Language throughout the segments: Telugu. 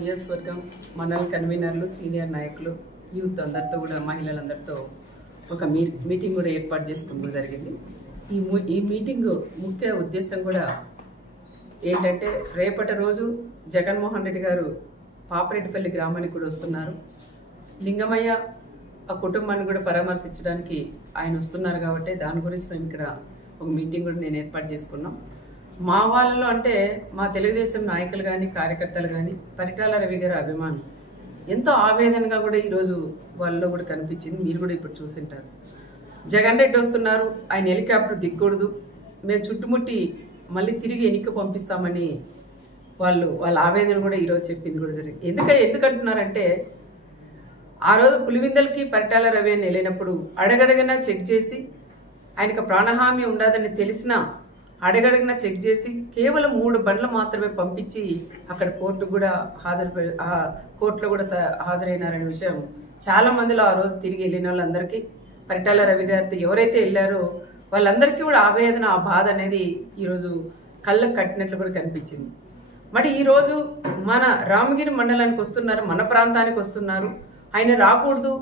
నియోజకవర్గం మండల కన్వీనర్లు సీనియర్ నాయకులు యూత్ అందరితో కూడా మహిళలందరితో ఒక మీటింగ్ కూడా ఏర్పాటు చేసుకోవడం జరిగింది. ఈ మీటింగ్ ముఖ్య ఉద్దేశం కూడా ఏంటంటే రేపటి రోజు జగన్మోహన్ రెడ్డి గారు పాపరెడ్డిపల్లి గ్రామానికి కూడా వస్తున్నారు. లింగమయ్య ఆ కుటుంబాన్ని కూడా పరామర్శించడానికి ఆయన వస్తున్నారు కాబట్టి దాని గురించి మేము ఇక్కడ ఒక మీటింగ్ కూడా నేను ఏర్పాటు చేసుకున్నాం. మా వాళ్ళలో అంటే మా తెలుగుదేశం నాయకులు కానీ కార్యకర్తలు కానీ పరిటాల రవి గారి అభిమానం ఎంతో ఆవేదనగా కూడా ఈరోజు వాళ్ళలో కూడా కనిపించింది. మీరు కూడా ఇప్పుడు చూసింటారు. జగన్ రెడ్డి వస్తున్నారు, ఆయన హెలికాప్టర్ దిగకూడదు, మేము చుట్టుముట్టి మళ్ళీ తిరిగి ఎన్నిక పంపిస్తామని వాళ్ళ ఆవేదన కూడా ఈరోజు చెప్పింది కూడా జరిగింది. ఎందుకంటున్నారంటే ఆ రోజు పులివిందలకి పరిటాల రవి అని వెళ్ళినప్పుడు అడగడగన చెక్ చేసి ఆయనకు ప్రాణహామీ ఉండదని తెలిసినా అడగడగన చెక్ చేసి కేవలం 3 బండ్లు మాత్రమే పంపించి అక్కడ కోర్టులో కూడా హాజరైనారనే విషయం చాలా మందిలో ఆ రోజు తిరిగి వెళ్ళిన వాళ్ళందరికీ పరిటాల రవి గారితో ఎవరైతే వెళ్ళారో వాళ్ళందరికీ కూడా ఆవేదన ఆ బాధ అనేది ఈరోజు కళ్ళకు కట్టినట్లు కూడా కనిపించింది. మరి ఈరోజు మన రామగిరి మండలానికి వస్తున్నారు, మన ప్రాంతానికి వస్తున్నారు, ఆయన రాకూడదు,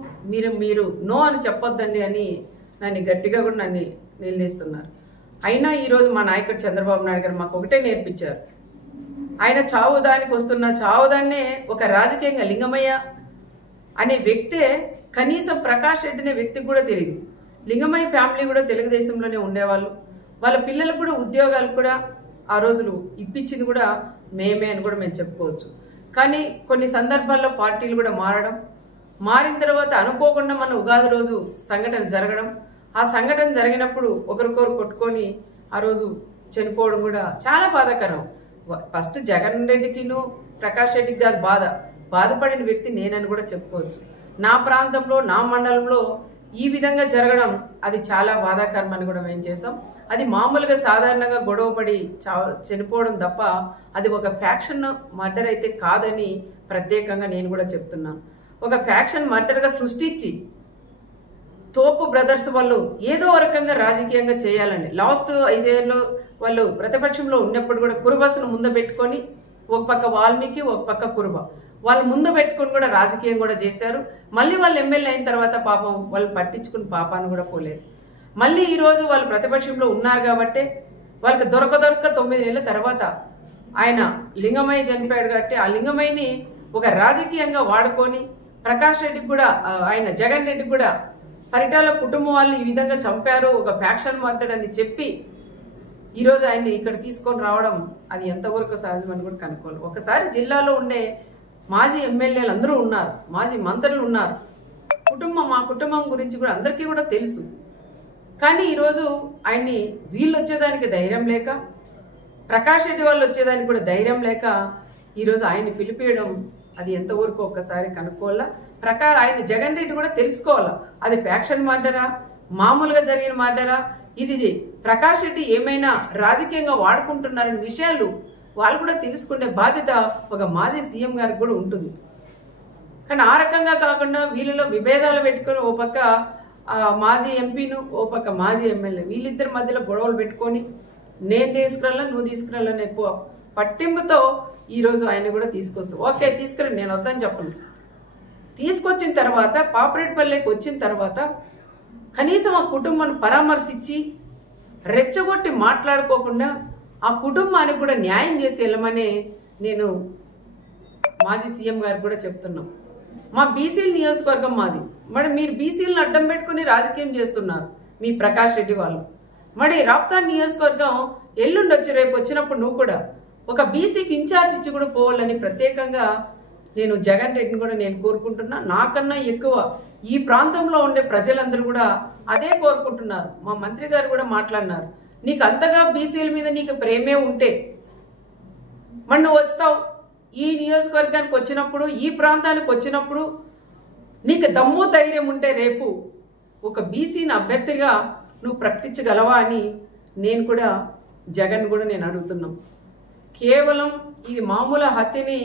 మీరు నో అని చెప్పొద్దండి అని నన్ను గట్టిగా కూడా నన్ను నిలదీస్తున్నారు. అయినా ఈరోజు మా నాయకుడు చంద్రబాబు నాయుడు గారు మాకు ఒకటే నేర్పించారు. ఆయన చావుదానికి వస్తున్న చావుదాన్నే ఒక రాజకీయంగా లింగమయ్య అనే వ్యక్తే కనీసం ప్రకాష్ రెడ్డి అనే వ్యక్తికి కూడా తెలియదు. లింగమయ్య ఫ్యామిలీ కూడా తెలుగుదేశంలోనే ఉండేవాళ్ళు. వాళ్ళ పిల్లలకు కూడా ఉద్యోగాలు కూడా ఆ రోజులు ఇప్పించింది కూడా మేమే అని కూడా మేము చెప్పుకోవచ్చు. కానీ కొన్ని సందర్భాల్లో పార్టీలు కూడా మారిన తర్వాత అనుకోకుండా మన ఉగాది రోజు సంఘటన జరగడం, ఆ సంఘటన జరిగినప్పుడు ఒకరికొకరు కొట్టుకొని ఆ రోజు చనిపోవడం కూడా చాలా బాధాకరం. ఫస్ట్ జగన్ రెడ్డికిను ప్రకాష్ రెడ్డికి కాదు బాధపడిన వ్యక్తి నేనని కూడా చెప్పుకోవచ్చు. నా ప్రాంతంలో నా మండలంలో ఈ విధంగా జరగడం అది చాలా బాధాకరం అని కూడా మేము చేసాం. అది మామూలుగా సాధారణంగా గొడవపడి చనిపోవడం తప్ప అది ఒక ఫ్యాక్షన్ మర్డర్ అయితే కాదని ప్రత్యేకంగా నేను కూడా చెప్తున్నాను. ఒక ఫ్యాక్షన్ మర్డర్గా సృష్టించి తోపు బ్రదర్స్ వాళ్ళు ఏదో రకంగా రాజకీయంగా చేయాలండి. లాస్ట్ 5 ఏళ్ళు వాళ్ళు ప్రతిపక్షంలో ఉన్నప్పుడు కూడా కురుబస్సును ముందు పెట్టుకొని ఒక పక్క వాల్మీకి ఒక పక్క కురుబ వాళ్ళు ముందు పెట్టుకొని కూడా రాజకీయం కూడా చేశారు. మళ్ళీ వాళ్ళు ఎమ్మెల్యే అయిన తర్వాత పాపం వాళ్ళు పట్టించుకుని పాపాన్ని కూడా పోలేదు. మళ్ళీ ఈరోజు వాళ్ళు ప్రతిపక్షంలో ఉన్నారు కాబట్టి వాళ్ళకి దొరక 9 నెలల తర్వాత ఆయన లింగమయ్య చనిపోయాడు కాబట్టి ఆ లింగమయ్యని ఒక రాజకీయంగా వాడుకొని ప్రకాష్ రెడ్డికి కూడా ఆయన జగన్ రెడ్డికి కూడా పరిటాల కుటుంబం వాళ్ళు ఈ విధంగా చంపారు, ఒక ఫ్యాక్షన్ మర్డర్ అని చెప్పి ఈరోజు ఆయన్ని ఇక్కడ తీసుకొని రావడం అది ఎంతవరకు సహజమని కూడా కనుక్కోవాలి. ఒకసారి జిల్లాలో ఉండే మాజీ ఎమ్మెల్యేలు అందరూ ఉన్నారు, మాజీ మంత్రులు ఉన్నారు, మా కుటుంబం గురించి కూడా అందరికీ కూడా తెలుసు. కానీ ఈరోజు ఆయన్ని వీళ్ళు వచ్చేదానికి ధైర్యం లేక, ప్రకాష్ రెడ్డి వాళ్ళు వచ్చేదానికి కూడా ధైర్యం లేక ఈరోజు ఆయన్ని పిలిపియడం అది ఎంతవరకు ఒక్కసారి కనుక్కోవాలా. ఆయన జగన్ రెడ్డి కూడా తెలుసుకోవాలా అది ఫ్యాక్షన్ మర్డరా మామూలుగా జరిగిన మర్డరా, ఇది ప్రకాష్ రెడ్డి ఏమైనా రాజకీయంగా వాడుకుంటున్నారనే విషయాలు వాళ్ళు కూడా తెలుసుకునే బాధ్యత ఒక మాజీ సీఎం గారికి కూడా ఉంటుంది. కానీ ఆ రకంగా కాకుండా వీళ్ళలో విభేదాలు పెట్టుకొని ఓ పక్క మాజీ ఎంపీను ఓ పక్క మాజీ ఎమ్మెల్యే వీళ్ళిద్దరి మధ్యలో గొడవలు పెట్టుకొని నేను తీసుకురాలా నువ్వు తీసుకురాలని పట్టింపుతో ఈరోజు ఆయన కూడా తీసుకొస్తావు. ఓకే తీసుకురండి, నేను వద్దని చెప్పను. తీసుకొచ్చిన తర్వాత పాపరెడ్డిపల్లికి వచ్చిన తర్వాత కనీసం ఆ కుటుంబాన్ని పరామర్శించి రెచ్చగొట్టి మాట్లాడుకోకుండా ఆ కుటుంబానికి కూడా న్యాయం చేసి వెళ్ళమని నేను మాజీ సీఎం గారికి కూడా చెప్తున్నాం. మా బీసీల నియోజకవర్గం మాది, మరి మీరు బీసీలను అడ్డం పెట్టుకుని రాజకీయం చేస్తున్నారు మీ ప్రకాష్ రెడ్డి వాళ్ళు. మరి రాప్తాన్ నియోజకవర్గం ఎల్లుండి వచ్చి రేపు వచ్చినప్పుడు నువ్వు కూడా ఒక బీసీకి ఇన్ఛార్జ్ ఇచ్చి కూడా పోవాలని ప్రత్యేకంగా నేను జగన్ రెడ్డిని కూడా నేను కోరుకుంటున్నా. నాకన్నా ఎక్కువ ఈ ప్రాంతంలో ఉండే ప్రజలందరూ కూడా అదే కోరుకుంటున్నారు. మా మంత్రి గారు కూడా మాట్లాడినారు, నీకు అంతగా బీసీల మీద నీకు ప్రేమే ఉంటే మరి నువ్వు వస్తావు ఈ నియోజకవర్గానికి వచ్చినప్పుడు ఈ ప్రాంతానికి వచ్చినప్పుడు నీకు దమ్ము ధైర్యం ఉంటే రేపు ఒక బీసీని అభ్యర్థిగా నువ్వు ప్రకటించగలవా అని నేను కూడా జగన్ కూడా నేను అడుగుతున్నాం. కేవలం ఇది మామూలు హత్యని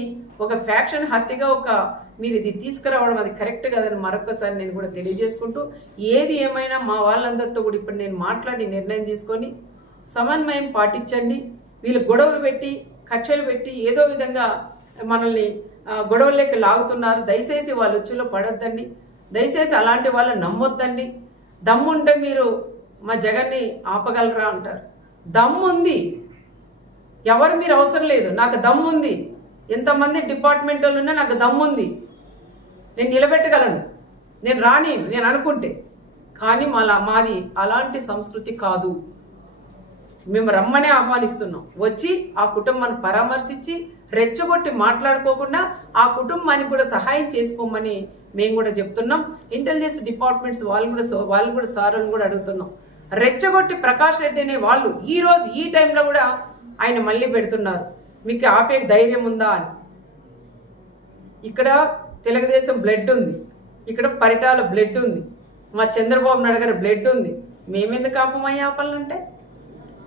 ఒక ఫ్యాక్షన్ హత్యగా మీరు ఇది తీసుకురావడం అది కరెక్ట్ కాదని మరొకసారి నేను కూడా తెలియజేసుకుంటూ, ఏది ఏమైనా మా వాళ్ళందరితో కూడా ఇప్పుడు నేను మాట్లాడి నిర్ణయం తీసుకొని సమన్వయం పాటించండి. వీళ్ళు గొడవలు పెట్టి కక్షలు పెట్టి ఏదో విధంగా మనల్ని గొడవల్లోకి లాగుతున్నారు. దయచేసి వాళ్ళ ఉచ్చులో పడొద్దండి. దయచేసి అలాంటి వాళ్ళని నమ్మొద్దండి. దమ్ముంటే మీరు మా జగన్ని ఆపగలరా అంటారు. దమ్ముంది, ఎవరు మీరు అవసరం లేదు, నాకు దమ్ముంది. ఎంతమంది డిపార్ట్మెంట్ వాళ్ళు ఉన్నా నాకు దమ్ముంది, నేను నిలబెట్టగలను, నేను రాని నేను అనుకుంటే. కానీ మాది అలాంటి సంస్కృతి కాదు. మేము రమ్మనే ఆహ్వానిస్తున్నాం. వచ్చి ఆ కుటుంబాన్ని పరామర్శించి రెచ్చగొట్టి మాట్లాడుకోకుండా ఆ కుటుంబానికి కూడా సహాయం చేసుకోమని మేము కూడా చెప్తున్నాం. ఇంటెలిజెన్స్ డిపార్ట్మెంట్స్ వాళ్ళు కూడా సార్లను కూడా అడుగుతున్నాం. రెచ్చగొట్టి ప్రకాష్ రెడ్డి అనే వాళ్ళు ఈ రోజు ఈ టైంలో కూడా ఆయన మళ్ళీ పెడుతున్నారు. మీకు ఆపే ధైర్యం ఉందా అని. ఇక్కడ తెలుగుదేశం బ్లడ్ ఉంది, ఇక్కడ పరిటాల బ్లడ్ ఉంది, మా చంద్రబాబు నాయుడు గారి బ్లడ్ ఉంది. మేమెందుకు ఆపమయ్యా ఆపాలంటే?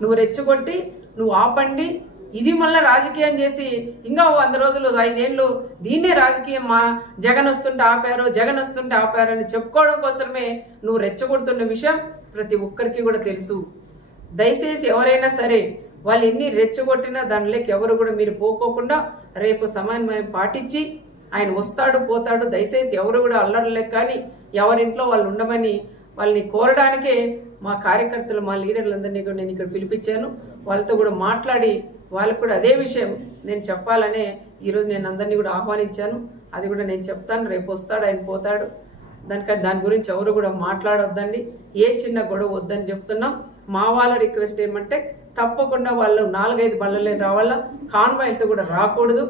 నువ్వు రెచ్చగొట్టి నువ్వు ఆపండి, ఇది మళ్ళీ రాజకీయం చేసి ఇంకా 100 రోజులు 5 ఏళ్ళు దీన్నే రాజకీయం, మా జగన్ వస్తుంటే ఆపారు, జగన్ వస్తుంటే ఆపారు అని చెప్పుకోవడం కోసమే నువ్వు రెచ్చగొడుతున్న విషయం ప్రతి ఒక్కరికి కూడా తెలుసు. దయచేసి ఎవరైనా సరే వాళ్ళు ఎన్ని రెచ్చగొట్టినా దానిలోకి ఎవరు కూడా మీరు పోకోకుండా రేపు సమన్వయం పాటించి ఆయన వస్తాడు పోతాడు. దయచేసి ఎవరు కూడా అల్లర్లేక కానీ ఎవరింట్లో వాళ్ళు ఉండమని వాళ్ళని కోరడానికే మా కార్యకర్తలు మా లీడర్లందరినీ కూడా నేను ఇక్కడ పిలిపించాను. వాళ్ళతో కూడా మాట్లాడి వాళ్ళకు కూడా అదే విషయం నేను చెప్పాలనే ఈరోజు నేను అందరినీ కూడా ఆహ్వానించాను. అది కూడా నేను చెప్తాను. రేపు వస్తాడు, ఆయన పోతాడు. దాని గురించి ఎవరు కూడా మాట్లాడొద్దండి. ఏ చిన్న గొడవ వద్దని చెప్తున్నాం. మా వాళ్ళ రిక్వెస్ట్ ఏమంటే తప్పకుండా వాళ్ళు 4-5 బళ్ళలే రావాలా, కాన్వాయ్లతో కూడా రాకూడదు.